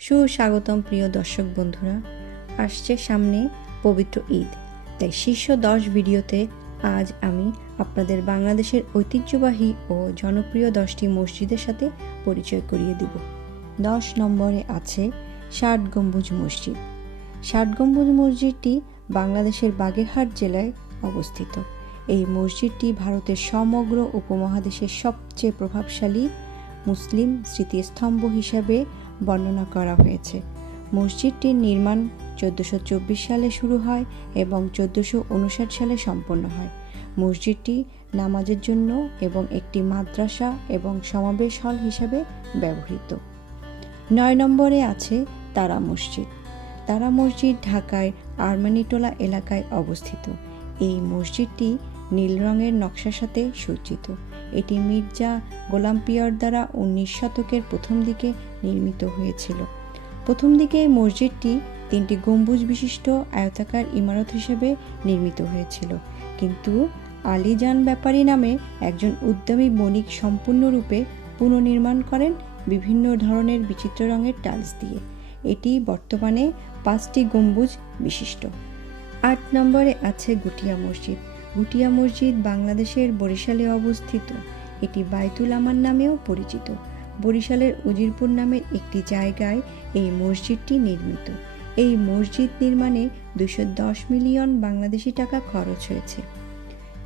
সুস্বাগতম প্রিয় দর্শক বন্ধুরা, আসছে সামনে পবিত্র ঈদ। তাই শীর্ষ দশ ভিডিওতে আজ আমি আপনাদের বাংলাদেশের ঐতিহ্যবাহী ও জনপ্রিয় দশটি মসজিদের সাথে পরিচয় করিয়ে দিব। দশ নম্বরে আছে ষাট গম্বুজ মসজিদ। ষাট গম্বুজ মসজিদটি বাংলাদেশের বাগেরহাট জেলায় অবস্থিত। এই মসজিদটি ভারতের সমগ্র উপমহাদেশের সবচেয়ে প্রভাবশালী মুসলিম স্মৃতিস্তম্ভ হিসাবে বর্ণনা করা হয়েছে। মসজিদটির নির্মাণ চোদ্দোশো সালে শুরু হয় এবং চোদ্দোশো সালে সম্পন্ন হয়। মসজিদটি নামাজের জন্য এবং একটি মাদ্রাসা এবং সমাবেশ হল হিসাবে ব্যবহৃত। নয় নম্বরে আছে তারা মসজিদ। তারা মসজিদ ঢাকায় আরমানিটোলা এলাকায় অবস্থিত। এই মসজিদটি নীল রঙের নকশার সাথে সজ্জিত। এটি মির্জা গোলাম পিয়র দ্বারা উনিশ শতকের প্রথম দিকে নির্মিত হয়েছিল। প্রথম দিকে মসজিদটি তিনটি গম্বুজ বিশিষ্ট আয়তাকার ইমারত হিসেবে নির্মিত হয়েছিল। কিন্তু আলীজান ব্যাপারী নামে একজন উদ্যমী বণিক সম্পূর্ণরূপে পুনর্নির্মাণ করেন বিভিন্ন ধরনের বিচিত্র রঙের টাইলস দিয়ে। এটি বর্তমানে পাঁচটি গম্বুজ বিশিষ্ট। আট নম্বরে আছে গুটিয়া মসজিদ। গুটিয়া মসজিদ বাংলাদেশের বরিশালে অবস্থিত। এটি বাইতুল আমান নামেও পরিচিত। বরিশালের উজিরপুর নামের একটি জায়গায় এই মসজিদটি নির্মিত। এই মসজিদ নির্মাণে দুশো দশ মিলিয়ন বাংলাদেশি টাকা খরচ হয়েছে।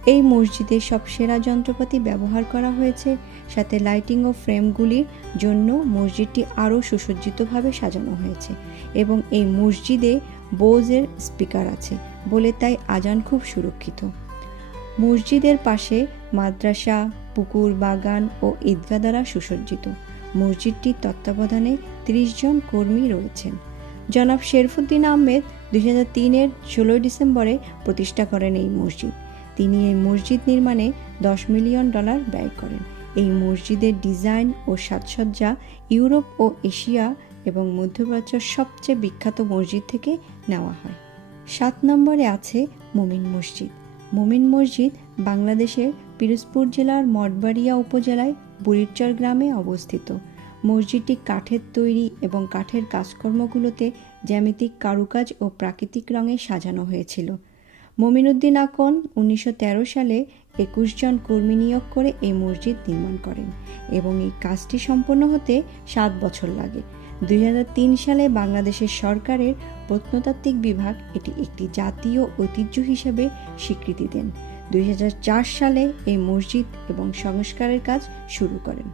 এই মসজিদে সব সেরা যন্ত্রপাতি ব্যবহার করা হয়েছে। সাথে লাইটিং ও ফ্রেমগুলির জন্য মসজিদটি আরও সুসজ্জিতভাবে সাজানো হয়েছে এবং এই মসজিদে বোজের স্পিকার আছে বলে তাই আজান খুব সুরক্ষিত। মসজিদের পাশে মাদ্রাসা, পুকুর বাগান ও ঈদগাহ দ্বারা সুসজ্জিত। মসজিদটির তত্ত্বাবধানে ত্রিশ জন কর্মী রয়েছেন। জনাব শেরফুদ্দিন আহমেদ দুই হাজার তিনের ষোলোই ডিসেম্বরে প্রতিষ্ঠা করেন এই মসজিদ। তিনি এই মসজিদ নির্মাণে দশ মিলিয়ন ডলার ব্যয় করেন। এই মসজিদের ডিজাইন ও সাজসজ্জা ইউরোপ ও এশিয়া এবং মধ্যপ্রাচ্যের সবচেয়ে বিখ্যাত মসজিদ থেকে নেওয়া হয়। সাত নম্বরে আছে মুমিন মসজিদ। মুমিন মসজিদ বাংলাদেশের পিরোজপুর জেলার মঠবাড়িয়া উপজেলায় বুড়িরচর গ্রামে অবস্থিত। মসজিদটি কাঠের তৈরি এবং কাঠের কাজকর্মগুলোতে জ্যামিতিক কারুকাজ ও প্রাকৃতিক রঙে সাজানো হয়েছিল। মমিনুদ্দিন আকন উনিশশো তেরো সালে একুশ জন কর্মী নিয়োগ করে এই মসজিদ নির্মাণ করেন এবং এই কাজটি সম্পন্ন হতে সাত বছর লাগে। দুই হাজার তিন সালে বাংলাদেশের সরকারের প্রত্নতাত্ত্বিক বিভাগ এটি একটি জাতীয় ঐতিহ্য হিসেবে স্বীকৃতি দেন। দুই হাজার চার সালে এই মসজিদ এবং সংস্কারের কাজ শুরু করেন।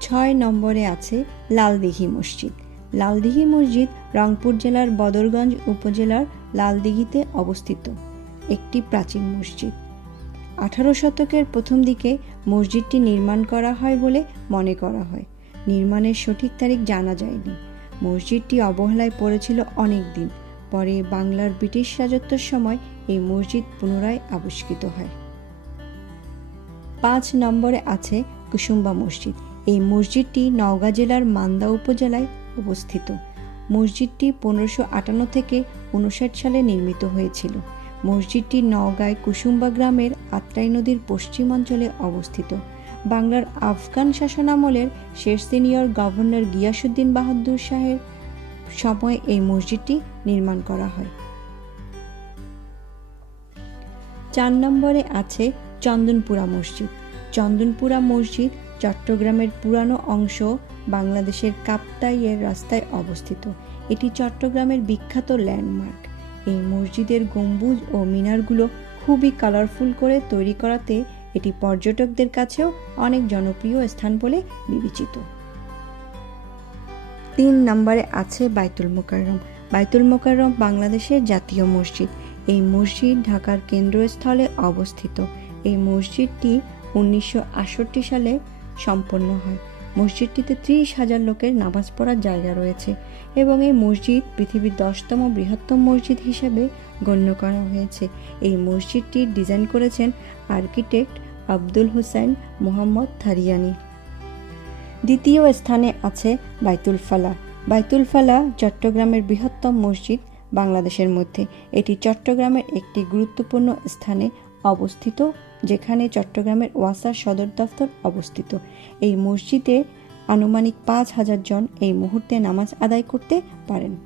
ছয় নম্বরে আছে লালদিঘি মসজিদ। লালদিঘি মসজিদ রংপুর জেলার বদরগঞ্জ উপজেলার লালদিঘিতে অবস্থিত। একটি প্রাচীন মসজিদ। আঠারো শতকের প্রথম দিকে মসজিদটি নির্মাণ করা হয় বলে মনে করা হয়। নির্মাণের সঠিক তারিখ জানা যায়নি। মসজিদটি অবহেলায় পড়েছিল অনেক দিন। পরে বাংলার ব্রিটিশ রাজত্বের সময় এই মসজিদ পুনরায় আবিষ্কৃত হয়। পাঁচ নম্বরে আছে কুসুম্বা মসজিদ। এই মসজিদটি নওগাঁ জেলার মান্দা উপজেলায় অবস্থিত। মসজিদটি পনেরোশো আটান্ন থেকে উনষাট সালে নির্মিত হয়েছিল। মসজিদটি নওগাঁয় কুসুম্বা গ্রামের আত্রাই নদীর পশ্চিমাঞ্চলে অবস্থিত। বাংলার আফগান শাসনামলের শেষ সিনিয়র গভর্নর গিয়াসুদ্দিন বাহাদুর শাহের সময় এই মসজিদটি নির্মাণ করা হয়। চার নম্বরে আছে চন্দনপুরা মসজিদ। চন্দনপুরা মসজিদ চট্টগ্রামের পুরানো অংশ বাংলাদেশের কাপ্তাইয়ের রাস্তায় অবস্থিত। এটি চট্টগ্রামের বিখ্যাত ল্যান্ডমার্ক। এই মসজিদের গম্বুজ ও মিনারগুলো খুবই কালারফুল করে তৈরি করাতে এটি পর্যটকদের কাছেও অনেক জনপ্রিয় স্থান বলে বিবেচিত। তিন নম্বরে আছে বাইতুল মোকাররম। বাইতুল মোকাররম বাংলাদেশের জাতীয় মসজিদ। এই মসজিদ ঢাকার কেন্দ্রস্থলে অবস্থিত। এই মসজিদটি উনিশশো আটষট্টি সালে সম্পন্ন হয়। মসজিদটিতে ত্রিশ হাজার লোকের নামাজ পড়ার জায়গা রয়েছে এবং এই মসজিদ পৃথিবীর দশতম বৃহত্তম মসজিদ হিসেবে গণ্য করা হয়েছে। এই মসজিদটি ডিজাইন করেছেন আর্কিটেক্ট আব্দুল হুসাইন মোহাম্মদ থারিয়ানি। দ্বিতীয় স্থানে আছে বাইতুল ফালা। বাইতুল ফালা চট্টগ্রামের বৃহত্তম মসজিদ বাংলাদেশের মধ্যে। এটি চট্টগ্রামের একটি গুরুত্বপূর্ণ স্থানে অবস্থিত। যেখানে চট্টগ্রামের ওয়াসার সদর দফতর অবস্থিত। এই মসজিদে আনুমানিক পাঁচ হাজার জন এই মুহূর্তে নামাজ আদায় করতে পারেন।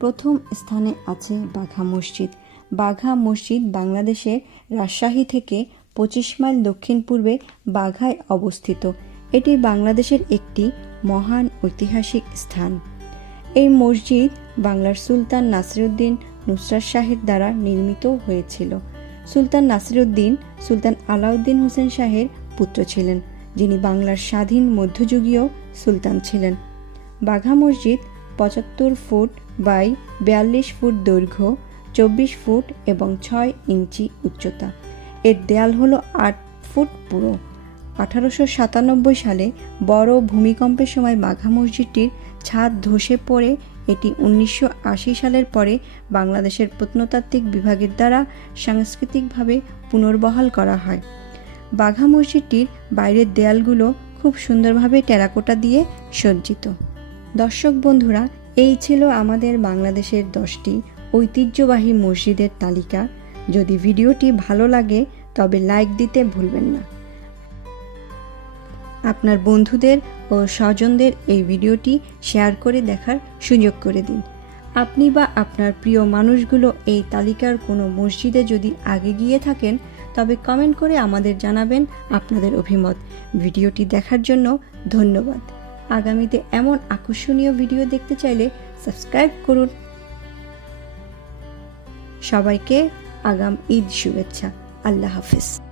প্রথম স্থানে আছে বাঘা মসজিদ। বাঘা মসজিদ বাংলাদেশের রাজশাহী থেকে পঁচিশ মাইল দক্ষিণ পূর্বে বাঘায় অবস্থিত। এটি বাংলাদেশের একটি মহান ঐতিহাসিক স্থান। এই মসজিদ বাংলার সুলতান নাসিরুদ্দিন নুসরাত শাহের দ্বারা নির্মিত হয়েছিল। সুলতান নাসিরুদ্দিন, সুলতান আলাউদ্দিন হোসেন শাহের পুত্র ছিলেন, যিনি বাংলার স্বাধীন মধ্যযুগীয় সুলতান ছিলেন। বাঘা মসজিদ পঁচাত্তর ফুট বাই বিয়াল্লিশ ফুট দৈর্ঘ্য, চব্বিশ ফুট এবং ছয় ইঞ্চি উচ্চতা। এর দেয়াল হল আট ফুট পুরো। আঠারোশো সাতানব্বই সালে বড় ভূমিকম্পের সময় বাঘা মসজিদটির ছাদ ধসে পড়ে এটি উনিশশো আশি সালের পরে বাংলাদেশের প্রত্নতাত্ত্বিক বিভাগের দ্বারা সাংস্কৃতিকভাবে পুনর্বহাল করা হয়। বাঘা মসজিদটির বাইরের দেয়ালগুলো খুব সুন্দরভাবে টেরাকোটা দিয়ে সজ্জিত। দর্শক বন্ধুরা, এই ছিল আমাদের বাংলাদেশের দশটি ঐতিহ্যবাহী মসজিদের তালিকা। যদি ভিডিওটি ভালো লাগে, তবে লাইক দিতে ভুলবেন না। আপনার বন্ধুদের ও স্বজনদের এই ভিডিওটি শেয়ার করে দেখার সুযোগ করে দিন। আপনি বা আপনার প্রিয় মানুষগুলো এই তালিকার কোনো মসজিদে যদি আগে গিয়ে থাকেন, তবে কমেন্ট করে আমাদের জানাবেন আপনাদের অভিমত। ভিডিওটি দেখার জন্য ধন্যবাদ। আগামীতে এমন আকর্ষণীয় ভিডিও দেখতে চাইলে সাবস্ক্রাইব করুন। সবাইকে আগাম ঈদ শুভেচ্ছা। আল্লাহ হাফিজ।